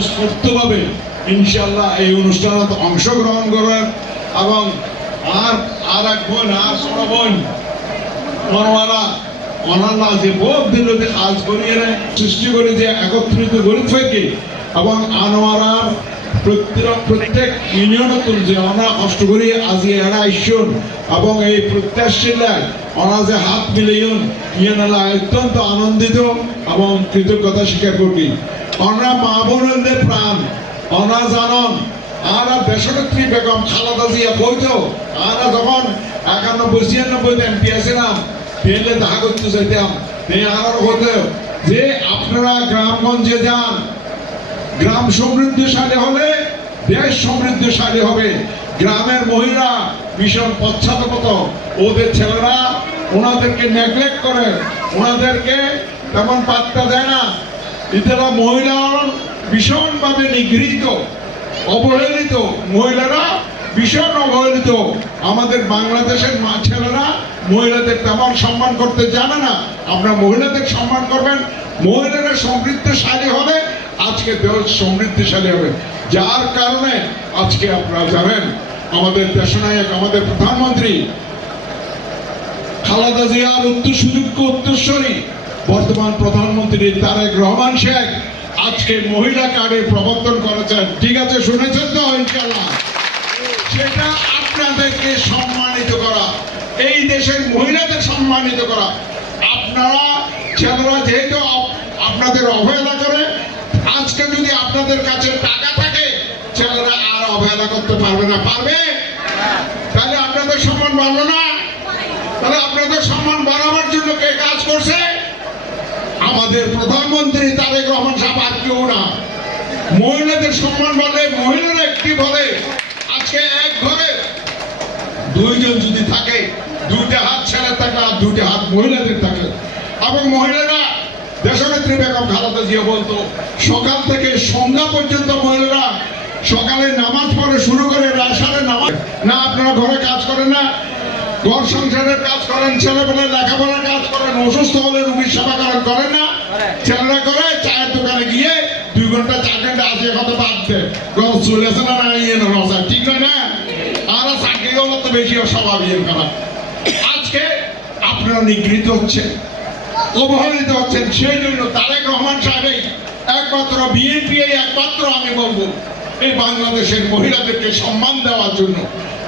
স্বতঃস্ফূর্তভাবে ইনশাআল্লাহ এই অনুষ্ঠানে অংশগ্রহণ করবেন। এবং আর এক বোন, আর ছোট বোন মনোয়ারা অনাল্লা যে বোধ দিল যে কাজ করিয়ে সৃষ্টি করে যে একত্রিত গরিব থেকে এবং আনোয়ারার প্রত্যেক ইউনিয়ন তুলছে অনা কষ্ট করি আজি এরা ঈশ্বর এবং এই প্রত্যাশীলায় অনা যে হাত মিলিয়ন ইউনিয়নলা অত্যন্ত আনন্দিত এবং কৃতজ্ঞতা স্বীকার করি। অনা মা বোনদের প্রাণ অনা জানন আরা দেশনেত্রী বেগম খালেদা জিয়া বইতো আরা যখন 91-96 এমপি আসিলাম পেলে দেখা করতে চাইতাম আর হতে যে আপনারা গ্রামগঞ্জে যান, গ্রাম সমৃদ্ধশালী হলে দেশ সমৃদ্ধশালী হবে। গ্রামের মহিলা ভীষণ পশ্চাৎপদ, ওদের ছেলেরা ওনাদেরকে নেগলেক্ট করে, ওনাদেরকে তেমন পাত্তা দেয় না। এরা মহিলা ভীষণভাবে নিগৃহীত, অবহেলিত, মহিলারা ভীষণ অবহেলিত। আমাদের বাংলাদেশের ছেলেরা মহিলাদের তেমন সম্মান করতে জানে না। আপনারা মহিলাদের সম্মান করবেন। মহিলারা সমৃদ্ধশালী হলে আজকে দেশ সমৃদ্ধশালী হবে। যার কারণে আজকে আপনারা জানেন আমাদের দেশনায়ক, আমাদের প্রধানমন্ত্রী খালেদা জিয়ার উত্তরসূরি বর্তমান প্রধানমন্ত্রী তারেক রহমান শেখ আজকে মহিলা কার্ডের প্রবর্তন করেছেন। ঠিক আছে, শুনেছেন তো ইনশাআল্লাহ? সেটা আপনাদেরকে সম্মানিত করা, এই দেশের মহিলাদের সম্মানিত করা। আপনারা ছেলেরা যেহেতু আপনাদের অবহেলা করে, আজকে যদি আপনাদের কাছে টাকা থাকে ছেলেরা আর অবহেলা করতে পারবে না। পারবে? তাহলে আপনাদের সম্মান বাড়লো না? তাহলে আপনাদের সম্মান বাড়াবার জন্য কে কাজ করছে? আমাদের প্রধানমন্ত্রী তারেক রহমান সাহেব। আর কেউ না। মহিলাদের সম্মান বাড়লে মহিলারা একটি বলে আজকে এক ঘরে দুইজন যদি থাকে, দুইটা হাত ছেলে থাকে আর দুইটা হাত মহিলাদের থাকে। এবং মহিলারা দেশনেত্রী বেগম খালেদা জিয়া বলতো সকাল থেকে সন্ধ্যা পর্যন্ত মহিলারা সকালে নামাজ পড়ে শুরু করে রাশারে নামাজ না। আপনারা ঘরে কাজ করেন না? ঘর সংসারের কাজ করেন, ছেলেবেলার লেখাপড়ার কাজ করেন, অসুস্থ হলে রুগীর সেবা করেন না? ছেলেরা করে চায়ের দোকানে গিয়ে 2 ঘন্টা 4 ঘন্টা আসে কত বাদ দেয় চলে আসে না রসা। ঠিক নয় না? আর চাকরি হলো তো বেশি স্বভাব ইয়ে করা। আজকে আপনারা নিগৃহীত হচ্ছেন, অবহেলিত হচ্ছেন। সেই জন্য তারেক রহমান সাহেব একমাত্র বিএনপি একমাত্র আমি বলবো এই বাংলাদেশের মহিলাদেরকে সম্মান দেওয়ার জন্য,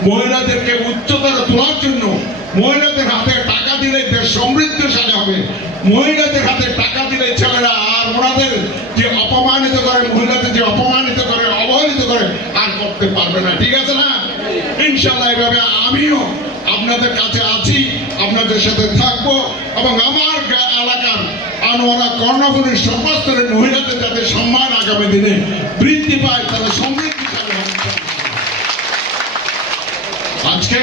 মহিলাদেরকে উচ্চতর তোলার জন্য, মহিলাদের হাতে টাকা দিলে দেশ সমৃদ্ধশালী হবে। মহিলাদের হাতে টাকা দিলে ছেলেরা আর ওনাদের যে অপমানিত করে, মহিলাদের যে অপমানিত করে, অবহেলিত করে আর করতে পারবে না। ঠিক আছে না? ইনশাআল্লাহ এইভাবে আমিও আপনাদের কাছে আছি, আপনাদের সাথে থাকবো এবং আমার এলাকার আনোয়ারা কর্ণফুলীর সর্বস্তরের মহিলাদের যাতে সম্মান আগামী দিনে বৃদ্ধি পায়, তাদের সমৃদ্ধিশালী হবে। আজকে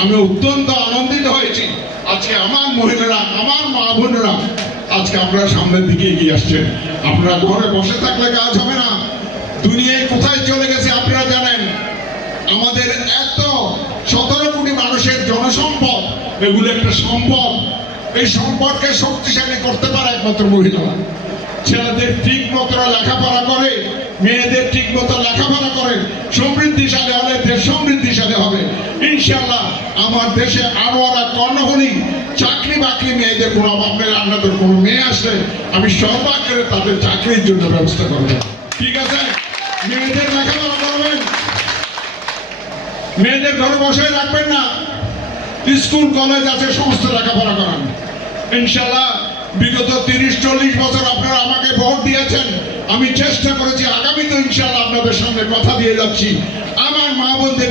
আমি অত্যন্ত আনন্দিত হয়েছি। আজকে আমার মহিলারা, আমার মা বোনেরা আজকে আপনারা সামনের দিকে এগিয়ে আসছেন। আপনারা ঘরে বসে থাকলে কাজ হবে না। দুনিয়ায় কোথায় চলে গেছে আপনারা জানেন। আমাদের এত 17 কোটি মানুষের জনসম্পদ, এগুলো একটা সম্পদ। এই সম্পদকে শক্তিশালী করতে পারে একমাত্র মহিলারা। ছেলেদের ঠিক মতো লেখাপড়া করে, মেয়েদের ঠিক মতো লেখাপড়া করে, সমৃদ্ধিশালী হলে দেশ সমৃদ্ধিশালী হবে ইনশাআল্লাহ। আমার দেশে আনোয়ারা কর্ণফুলী চাকরি বাকরি মেয়েদের কোনো অভাব নেই। আপনাদের কোনো মেয়ে আসলে আমি সর্বাগ্রে তাদের চাকরির জন্য ব্যবস্থা করবো। ঠিক আছে? মেয়েদের লেখাপড়া করবেন, মেয়েদের ঘরে বসে রাখবেন না। স্কুল কলেজ আছে, সমস্ত লেখাপড়া করান ইনশাআল্লাহ। বিগত 30-40 বছর আপনারা আমাকে ভোট দিয়েছেন। আমি চেষ্টা করেছি, আগামী তো ইনশাআল্লাহ আপনাদের সামনে কথা দিয়ে যাচ্ছি। আমার মা বোনদের